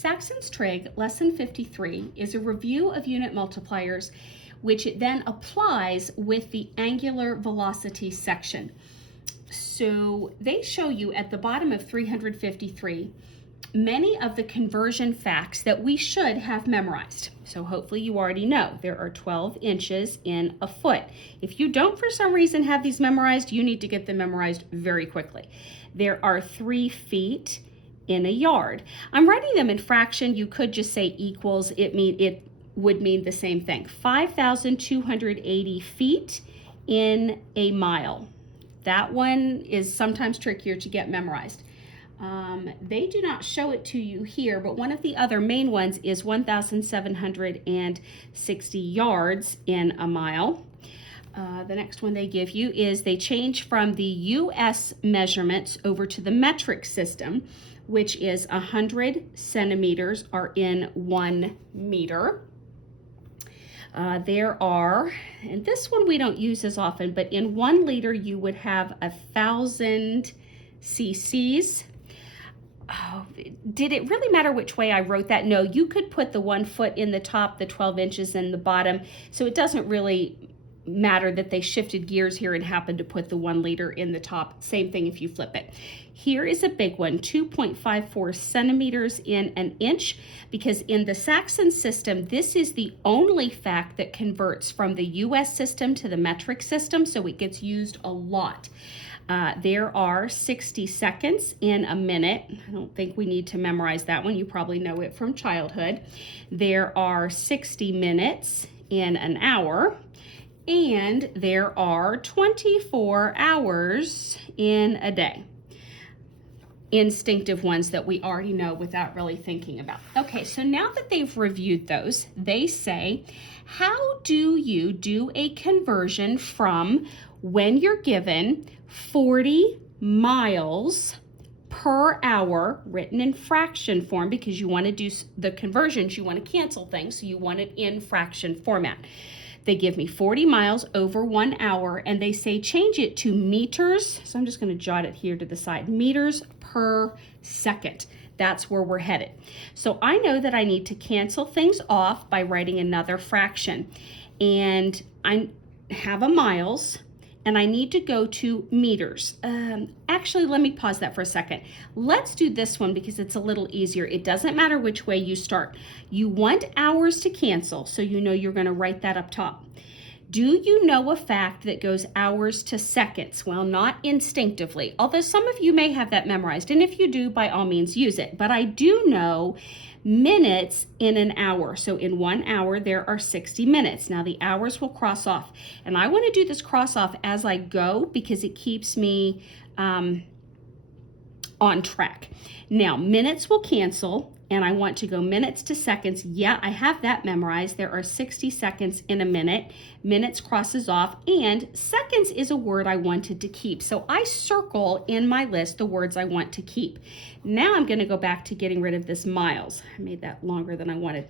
Saxon's Trig, Lesson 53, is a review of unit multipliers, which it then applies with the angular velocity section. So they show you at the bottom of 353 many of the conversion facts that we should have memorized. So hopefully you already know there are 12 inches in a foot. If you don't for some reason have these memorized, you need to get them memorized very quickly. There are 3 feet in a yard. I'm writing them in fraction. You could just say equals. It would mean the same thing. 5,280 feet in a mile. That one is sometimes trickier to get memorized. They do not show it to you here, but one of the other main ones is 1,760 yards in a mile. The next one they give you is they change from the US measurements over to the metric system, which is 100 centimeters are in 1 meter. There are, and this one we don't use as often, but in 1 liter you would have 1,000 cc's. Oh, did it really matter which way I wrote that? No, you could put the 1 foot in the top, the 12 inches in the bottom. So it doesn't really matter that they shifted gears here and happened to put the 1 liter in the top. Same thing if you flip it. Here is a big one, 2.54 centimeters in an inch, because in the Saxon system, this is the only fact that converts from the US system to the metric system, so it gets used a lot. There are 60 seconds in a minute. I don't think we need to memorize that one. You probably know it from childhood. There are 60 minutes in an hour. And there are 24 hours in a day. Instinctive ones that we already know without really thinking about. Okay, so now that they've reviewed those, they say, how do you do a conversion from when you're given 40 miles per hour, written in fraction form, because you want to do the conversions, you want to cancel things, so you want it in fraction format. They give me 40 miles over 1 hour, and they say change it to meters. So I'm just going to jot it here to the side. Meters per second. That's where we're headed. So I know that I need to cancel things off by writing another fraction. And I have a miles, and I need to go to meters. Actually, let me pause that for a second. Let's do this one because it's a little easier. It doesn't matter which way you start. You want hours to cancel, so you know you're going to write that up top. Do you know a fact that goes hours to seconds? Well, not instinctively, although some of you may have that memorized, and if you do, by all means, use it. But I do know minutes in an hour. So in 1 hour, there are 60 minutes. Now the hours will cross off. And I want to do this cross off as I go because it keeps me on track. Now minutes will cancel, and I want to go minutes to seconds. Yeah, I have that memorized. There are 60 seconds in a minute. Minutes crosses off, and seconds is a word I wanted to keep. So I circle in my list the words I want to keep. Now I'm going to go back to getting rid of this miles. I made that longer than I wanted.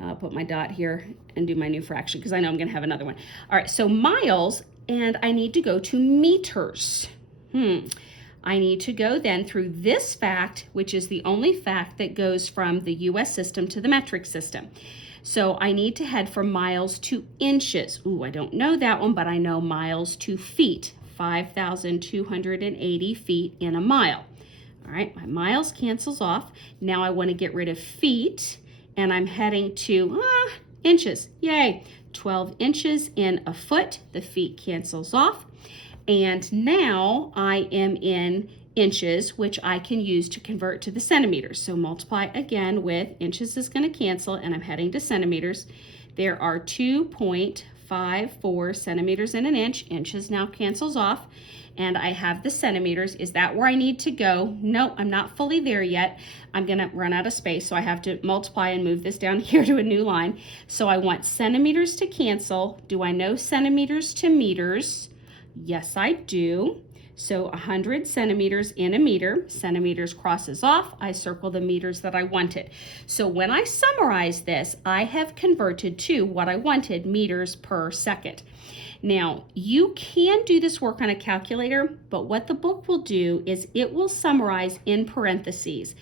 I'll put my dot here and do my new fraction because I know I'm going to have another one. All right, so miles, and I need to go to meters. I need to go then through this fact, which is the only fact that goes from the US system to the metric system. So I need to head from miles to inches. Ooh, I don't know that one, but I know miles to feet. 5,280 feet in a mile. All right, my miles cancels off. Now I want to get rid of feet, and I'm heading to inches. Yay, 12 inches in a foot. The feet cancels off. And now I am in inches, which I can use to convert to the centimeters. So multiply again with inches is going to cancel, and I'm heading to centimeters. There are 2.54 centimeters in an inch. Inches now cancels off, and I have the centimeters. Is that where I need to go? No, I'm not fully there yet. I'm going to run out of space, so I have to multiply and move this down here to a new line. So I want centimeters to cancel. Do I know centimeters to meters? Yes, I do. So 100 centimeters in a meter. Centimeters crosses off. I circle the meters that I wanted. So when I summarize this, I have converted to what I wanted, meters per second. Now, you can do this work on a calculator, but what the book will do is it will summarize in parentheses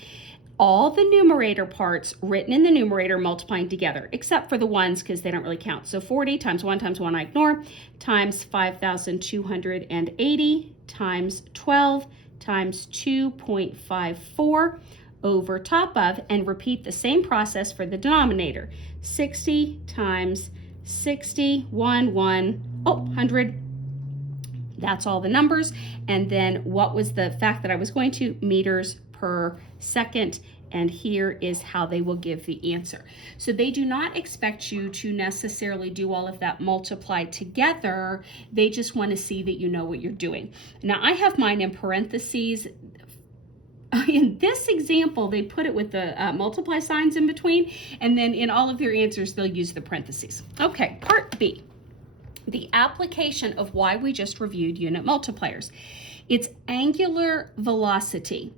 all the numerator parts written in the numerator multiplying together, except for the ones because they don't really count. So 40 times 1 I ignore, times 5,280 times 12 times 2.54 over top of, and repeat the same process for the denominator. 60 times 60, 100. That's all the numbers. And then what was the fact that I was going to? Meters per second. And here is how they will give the answer. So they do not expect you to necessarily do all of that multiply together. They just want to see that you know what you're doing. Now I have mine in parentheses. In this example, they put it with the multiply signs in between, and then in all of their answers, they'll use the parentheses. Okay, part B, the application of why we just reviewed unit multipliers. It's angular velocity.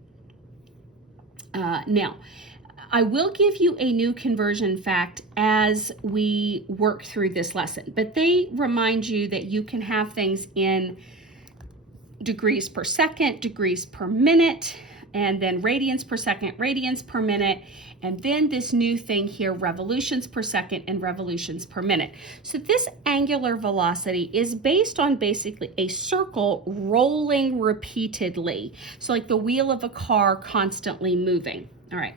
Now, I will give you a new conversion fact as we work through this lesson, but they remind you that you can have things in degrees per second, degrees per minute, and then radians per second, radians per minute, and then this new thing here, revolutions per second and revolutions per minute. So this angular velocity is based on basically a circle rolling repeatedly. So like the wheel of a car constantly moving. All right.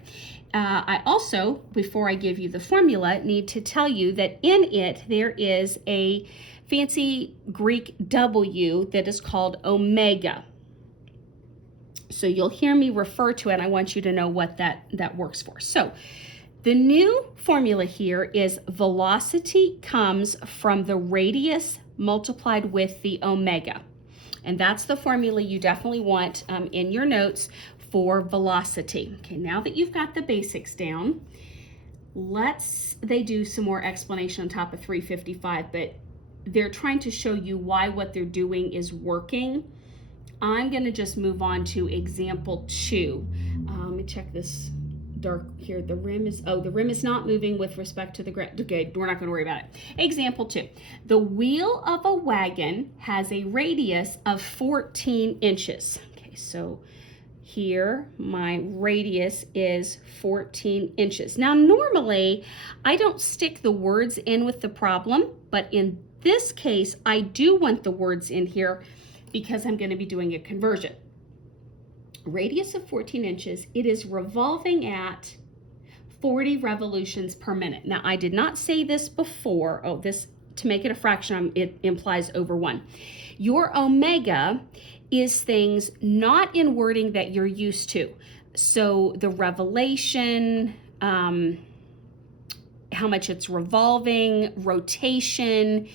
I also, before I give you the formula, need to tell you that in it there is a fancy Greek W that is called omega. So you'll hear me refer to it. I want you to know what that works for. So the new formula here is velocity comes from the radius multiplied with the omega. And that's the formula you definitely want in your notes for velocity. Okay, now that you've got the basics down, they do some more explanation on top of 355, but they're trying to show you why what they're doing is working. I'm going to just move on to example 2. Let me check this dark here. The rim is not moving with respect to the ground. Okay, we're not going to worry about it. Example 2. The wheel of a wagon has a radius of 14 inches. Okay, so here my radius is 14 inches. Now normally I don't stick the words in with the problem, but in this case I do want the words in here because I'm going to be doing a conversion. Radius of 14 inches, it is revolving at 40 revolutions per minute. Now, I did not say this before. Oh, this, to make it a fraction, it implies over 1. Your omega is things not in wording that you're used to. So the revelation, how much it's revolving, rotation,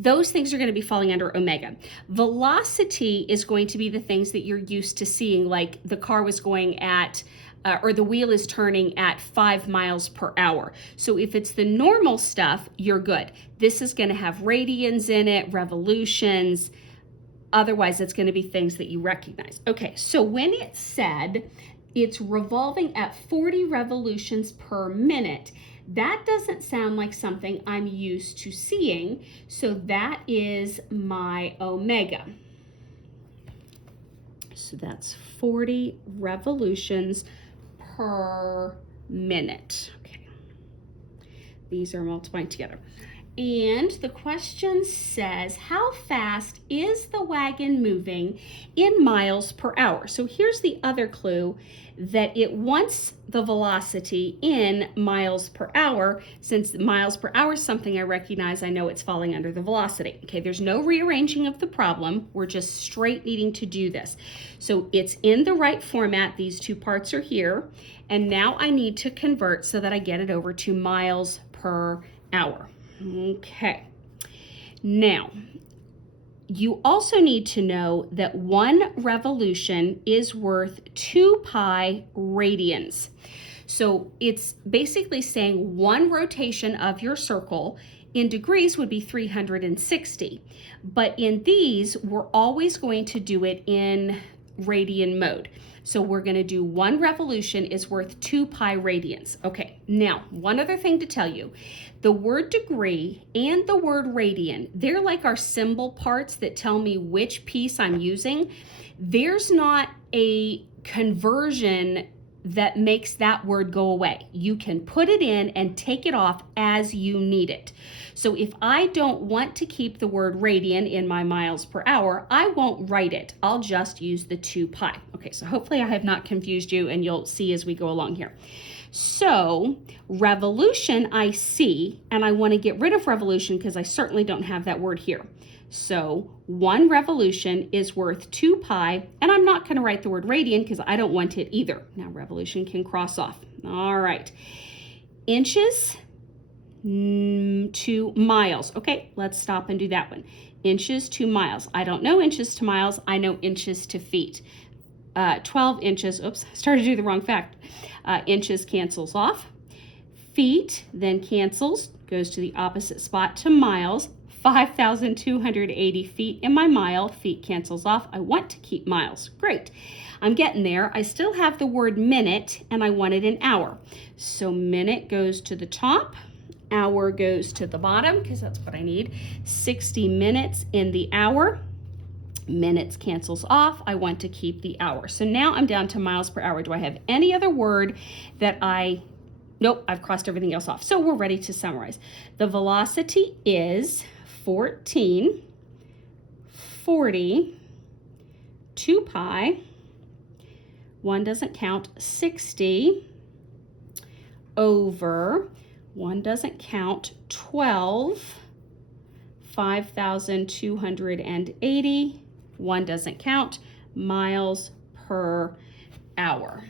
those things are going to be falling under omega. Velocity is going to be the things that you're used to seeing, like the car was going at, or the wheel is turning at 5 miles per hour. So if it's the normal stuff, you're good. This is going to have radians in it, revolutions. Otherwise, it's going to be things that you recognize. Okay, so when it said it's revolving at 40 revolutions per minute, that doesn't sound like something I'm used to seeing, so that is my omega. So that's 40 revolutions per minute. Okay, these are multiplying together. And the question says, how fast is the wagon moving in miles per hour? So here's the other clue, that it wants the velocity in miles per hour. Since miles per hour is something I recognize, I know it's falling under the velocity. Okay, there's no rearranging of the problem. We're just straight needing to do this. So it's in the right format. These two parts are here. And now I need to convert so that I get it over to miles per hour. Okay, now you also need to know that 1 revolution is worth 2 pi radians. So it's basically saying 1 rotation of your circle in degrees would be 360. But in these, we're always going to do it in radian mode. So we're going to do 1 revolution is worth 2 pi radians. Okay, now one other thing to tell you. The word degree and the word radian, they're like our symbol parts that tell me which piece I'm using. There's not a conversion that makes that word go away. You can put it in and take it off as you need it. So if I don't want to keep the word radian in my miles per hour, I won't write it. I'll just use the 2 pi. Okay, so hopefully I have not confused you, and you'll see as we go along here. So revolution I see, and I want to get rid of revolution because I certainly don't have that word here. So 1 revolution is worth 2 pi, and I'm not going to write the word radian because I don't want it either. Now revolution can cross off. All right. Inches to miles. Okay, let's stop and do that one. Inches to miles. I don't know inches to miles. I know inches to feet. 12 inches. Oops, started to do the wrong fact. Inches cancels off. Feet then cancels, goes to the opposite spot to miles. 5,280 feet in my mile. Feet cancels off. I want to keep miles. Great. I'm getting there. I still have the word minute, and I want it in hour. So minute goes to the top. Hour goes to the bottom because that's what I need. 60 minutes in the hour. Minutes cancels off. I want to keep the hour. So now I'm down to miles per hour. Do I have any other word that nope, I've crossed everything else off. So we're ready to summarize. The velocity is 14, 40, 2 pi, 1 doesn't count, 60, over, 1 doesn't count, 12, 5,280, 1 doesn't count, miles per hour.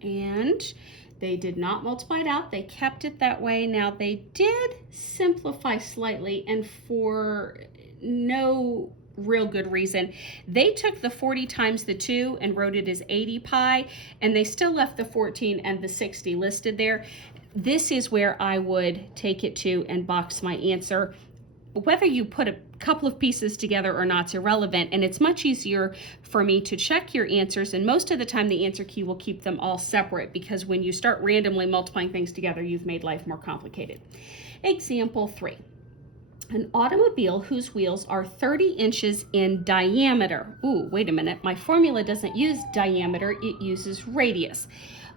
And they did not multiply it out. They kept it that way. Now they did simplify slightly, and for no real good reason. They took the 40 times the 2 and wrote it as 80 pi, and they still left the 14 and the 60 listed there. This is where I would take it to and box my answer. Whether you put a couple of pieces together or not is irrelevant, and it's much easier for me to check your answers, and most of the time the answer key will keep them all separate, because when you start randomly multiplying things together, you've made life more complicated. Example 3. An automobile whose wheels are 30 inches in diameter. Ooh, wait a minute. My formula doesn't use diameter, it uses radius.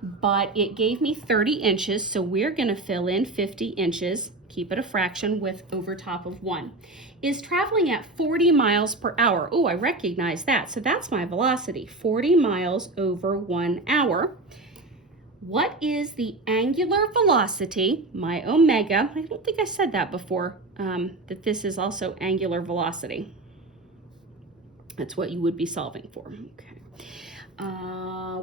But it gave me 30 inches, so we're going to fill in 50 inches, keep it a fraction with over top of 1. Is traveling at 40 miles per hour. Oh, I recognize that. So that's my velocity, 40 miles over 1 hour. What is the angular velocity, my omega? I don't think I said that before, that this is also angular velocity. That's what you would be solving for. Okay.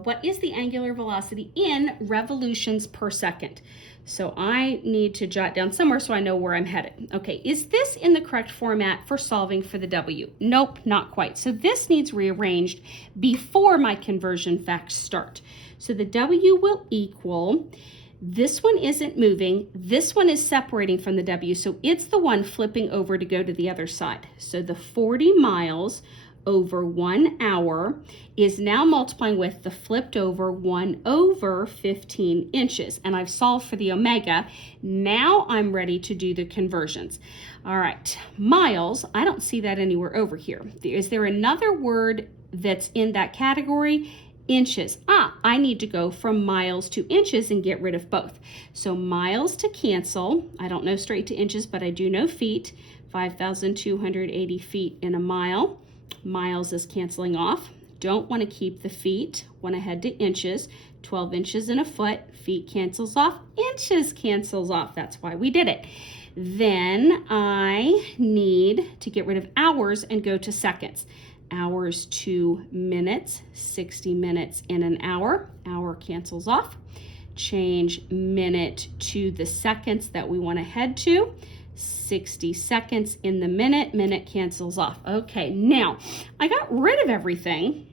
What is the angular velocity in revolutions per second? So I need to jot down somewhere so I know where I'm headed. Okay, is this in the correct format for solving for the W? Nope, not quite. So this needs rearranged before my conversion facts start. So the W will equal, this one isn't moving, this one is separating from the W, so it's the one flipping over to go to the other side. So the 40 miles over 1 hour is now multiplying with the flipped over 1 over 15 inches. And I've solved for the omega. Now I'm ready to do the conversions. All right, miles, I don't see that anywhere over here. Is there another word that's in that category? Inches. I need to go from miles to inches and get rid of both. So miles to cancel. I don't know straight to inches, but I do know feet. 5,280 feet in a mile. Miles is canceling off. Don't want to keep the feet. Want to head to inches. 12 inches in a foot. Feet cancels off. Inches cancels off. That's why we did it. Then I need to get rid of hours and go to seconds. Hours to minutes. 60 minutes in an hour. Hour cancels off. Change minute to the seconds that we want to head to. 60 seconds in the minute. Minute cancels off. Okay, now I got rid of everything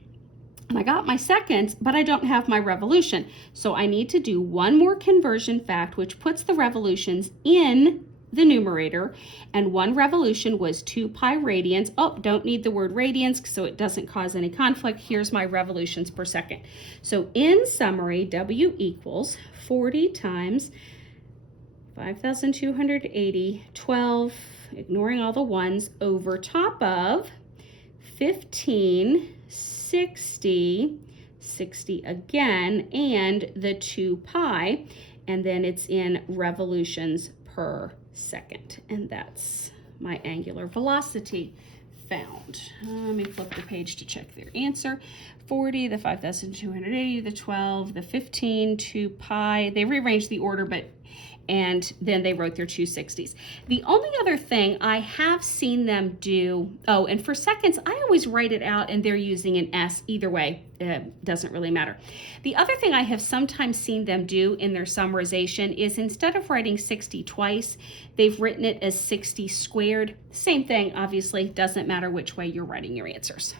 and I got my seconds, but I don't have my revolution. So I need to do one more conversion fact, which puts the revolutions in the numerator, and 1 revolution was 2 pi radians. Oh, don't need the word radians so it doesn't cause any conflict. Here's my revolutions per second. So in summary, W equals 40 times 5,280, 12, ignoring all the ones, over top of 15, 60, 60 again, and the 2 pi, and then it's in revolutions per second, and that's my angular velocity found. Let me flip the page to check their answer. 40, the 5,280, the 12, the 15, 2 pi. They rearranged the order, and then they wrote their 260s. The only other thing I have seen them do, oh, and for seconds, I always write it out and they're using an S. Either way, it doesn't really matter. The other thing I have sometimes seen them do in their summarization is instead of writing 60 twice, they've written it as 60 squared. Same thing, obviously, doesn't matter which way you're writing your answers.